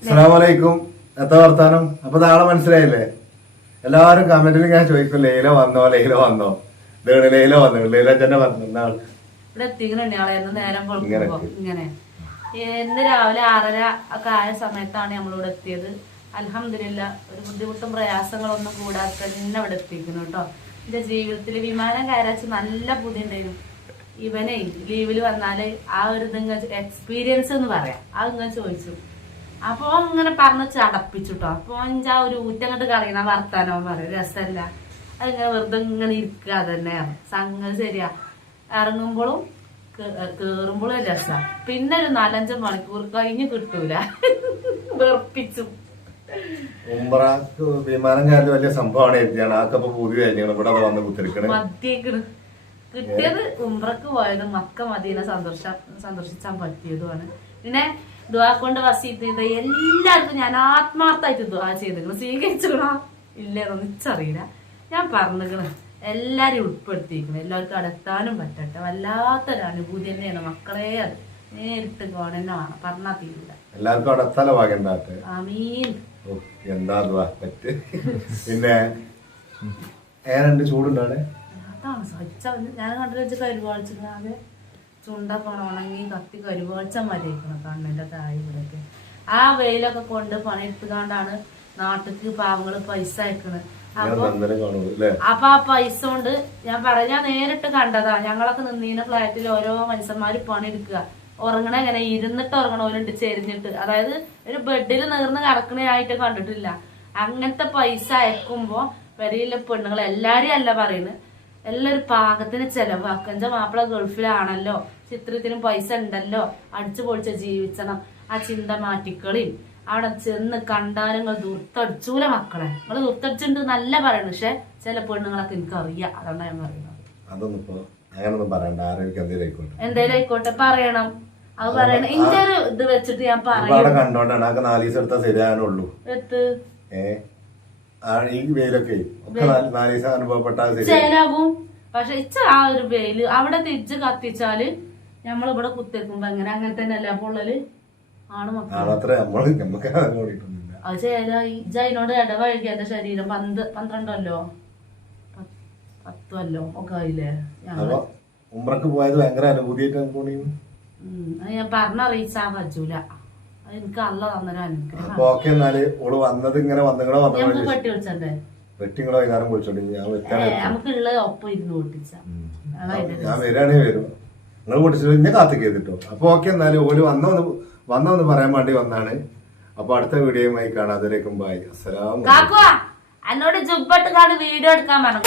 അസ്സലാമലൈക്കും. എത്ര വർത്താനം? അപ്പൊ നാളെ മനസ്സിലായില്ലേ? എല്ലാവരും കമന്റിൽ ഞാൻ ചോദിക്കും ലൈല വന്നോ ലൈല വന്നു ലൈല തന്നെ പറഞ്ഞു ഇങ്ങനെ ഇന്ന് രാവിലെ 6:30 ഒക്കെ ആയ സമയത്താണ് നമ്മളിവിടെ എത്തിയത്. അൽഹംദുലില്ലാ ഒരു ബുദ്ധിമുട്ടും പ്രയാസങ്ങളൊന്നും കൂടാതെ തന്നെ ഇവിടെ എത്തിക്കുന്നു കേട്ടോ. എന്റെ ജീവിതത്തിൽ വിമാനം കയറാച്ച് നല്ല ബുദ്ധി ഉണ്ടായിരുന്നു. ഇവനെ ലീവില് വന്നാല് ആ ഒരു എക്സ്പീരിയൻസ് എന്ന് പറയാം അതിങ്ങനെ ചോദിച്ചു. അപ്പൊ ഇങ്ങനെ പറഞ്ഞ് ചടപ്പിച്ചുട്ടോ. അപ്പൊ ആ ഒരു ഊറ്റങ്ങോട്ട് കറിയണ വർത്താനോ പറയും രസമല്ല. അതിങ്ങനെ വെറുതെ ഇങ്ങനെ ഇരിക്കുക തന്നെയാണ് സംഗതി. ശരിയാ, ഇറങ്ങുമ്പോഴും കേറുമ്പോഴും രസം. പിന്നെ ഒരു 4-5 മണിക്കൂർ കഴിഞ്ഞ് കിട്ടൂല. വെറുപ്പിച്ചു. വിമാനം കയറി വലിയ സംഭവമാണ്. മതിയേക്കണ് കിട്ടിയത്. ഉംറക്ക് പോയതും മക്ക മദീന സന്ദർശിച്ചാൻ പറ്റിയതുമാണ്. പിന്നെ ദുആ കൊണ്ട് വസീത്ത് ചെയ്ത എല്ലാവർക്കും ഞാൻ ആത്മാർത്ഥമായിട്ട് ദുആ ചെയ്തിരിക്കണം. സ്വീകരിച്ചിക്കണോ ഇല്ലേന്നൊന്നും എനിച്ചറിയില്ല. ഞാൻ പറഞ്ഞിക്കണ് എല്ലാരും ഉൾപ്പെടുത്തിയിരിക്കണം. എല്ലാവർക്കും അടുത്താനും പറ്റട്ടെ. വല്ലാത്തൊരു അനുഭൂതി തന്നെയാണ് മക്കളെ. അത് നേരിട്ട് കാണുന്ന വേണം, പറഞ്ഞാ തീരില്ല. എല്ലാവർക്കും അടുത്താല ഭാഗ്യം. ആമീൻ. എന്താ പിന്നെ ഏനുണ്ട് ചൂടുണ്ടോ? അതാണ് സഹിച്ച. ഞാൻ കണ്ടിട്ട് വെച്ച് കരുവാളിച്ചിട്ട് ചുണ്ടൊക്കെ ഉണങ്ങി കത്തി കരുവാഴ്ച മരിക്കണം കണ്ണിന്റെ താഴെ ഇവിടെയൊക്കെ. ആ വെയിലൊക്കെ കൊണ്ട് പണിയെടുത്തുകൊണ്ടാണ് നാട്ടിക്ക് പാവങ്ങള് പൈസ അയക്കണത്. അപ്പൊ ആ പൈസ കൊണ്ട് ഞാൻ നേരിട്ട് കണ്ടതാ. ഞങ്ങളൊക്കെ നിന്നീന ഫ്ലാറ്റിൽ ഓരോ മനുഷ്യന്മാര് പണിയെടുക്കുക. ഉറങ്ങണ എങ്ങനെ ഇരുന്നിട്ട് ഉറങ്ങണവരുണ്ട് ചെരിഞ്ഞിട്ട്. അതായത് ഒരു ബെഡിൽ നീർന്ന് കിടക്കണായിട്ട് കണ്ടിട്ടില്ല. അങ്ങനത്തെ പൈസ അയക്കുമ്പോ പെരയിലെ പെണ്ണുങ്ങൾ എല്ലാരും അല്ല പറയുന്നത്, എല്ലാരും പാകത്തിന് ചെലവാക്കുക. എന്റെ മാപ്പിള ഗൾഫിലാണല്ലോ, ചിത്രത്തിനും പൈസ ഉണ്ടല്ലോ, അടിച്ചു പൊളിച്ച ജീവിച്ചണം. ആ ചിന്ത മാറ്റിക്കളിയും അവിടെ ചെന്ന് കണ്ടാലും നിങ്ങൾ ദുർത്തടിച്ചൂല മക്കളെ. നിങ്ങൾ ദുർത്തടിച്ചിട്ടുണ്ട് നല്ല പറയണു. പക്ഷെ ചില പെണ്ണുങ്ങളൊക്കെ എനിക്ക് അറിയാം. അതുകൊണ്ടാണ് ഞാൻ പറയുന്നത്. എന്തേലും ആയിക്കോട്ടെ പറയണം. അത് പറയണം. ഇന്റെ ഒരു ഇത് വെച്ചിട്ട് ഞാൻ പറയാം. ചേലാകും. പക്ഷെ ആ ഒരു വെയില് അവിടെ തിരിച്ച് കത്തിച്ചാല് നമ്മളിവിടെ കുത്തിരിക്കുമ്പോ അങ്ങനെ തന്നെ അല്ലേ പൊള്ളല് ആണ് മക്കളെ. അത് ചേലായി. ജൈനോട് ഇടവഴുകി എന്റെ ശരീരം 12 10 ഒക്കെ ആയില്ലേ. ഉംറക്ക് പോയത് ഭയങ്കര അനുഭൂതിയായിട്ട് ഞാൻ പറഞ്ഞറിയിച്ചാ പറ്റൂല. എനിക്ക് അല്ല തന്നൊരു അനുഗ്രഹം. പെട്ടി വിളിച്ചണ്ടേ? നമുക്കുള്ള ഒപ്പം ഇരുന്ന് പൊട്ടിച്ച ഞാൻ വരാണെങ്കിൽ വരും. നിങ്ങൾ പൊട്ടിച്ചിട്ട് എന്നെ കാത്തേക്ക് ചെയ്തിട്ടോ. അപ്പൊ ഓക്കെ എന്നാലും ഓല് വന്നോന്ന് പറയാൻ വേണ്ടി വന്നാണ്. അപ്പൊ അടുത്ത വീഡിയോയുമായി കാണാം. അതിലേക്കും ബൈ. അസ്സലാമു അലൈക്കും. എന്നോട് ജുബട്ട് വീഡിയോ എടുക്കാൻ പറഞ്ഞു.